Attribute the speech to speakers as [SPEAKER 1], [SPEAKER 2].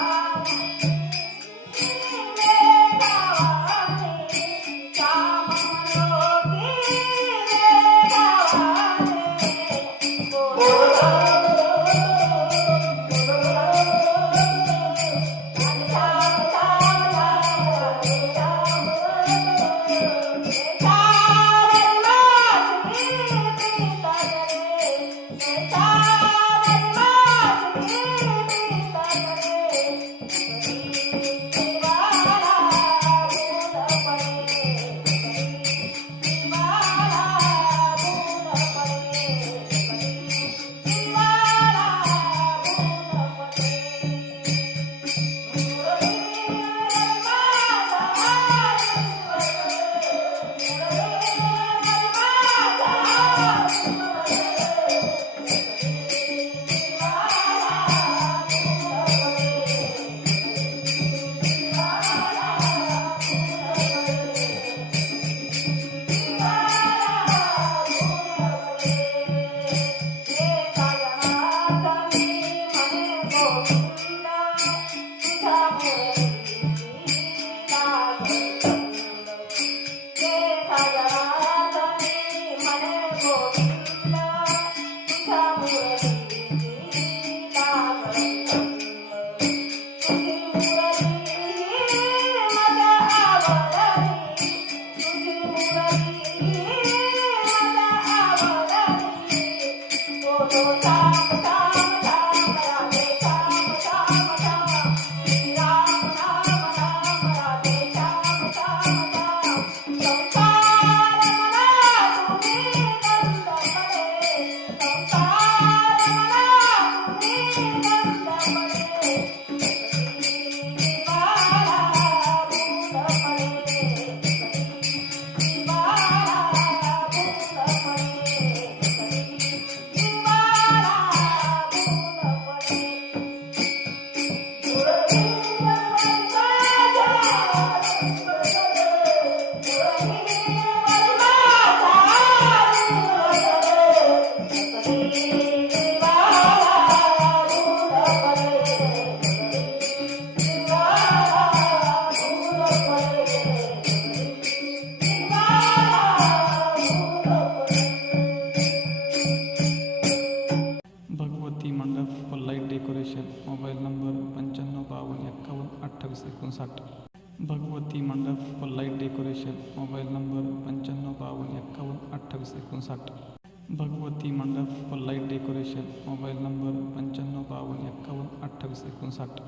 [SPEAKER 1] Bhagwati पल्लाई mobile number पंच्याण्णव बावन्न एक्कावन्न अठ्ठावीस एकोणसाठ. भगवती मंडप पल्लाई डेकोरेशन मोबाईल नंबर पंच्याण्णव बावन्न एक्कावन्न अठ्ठावीस एकोणसाठ.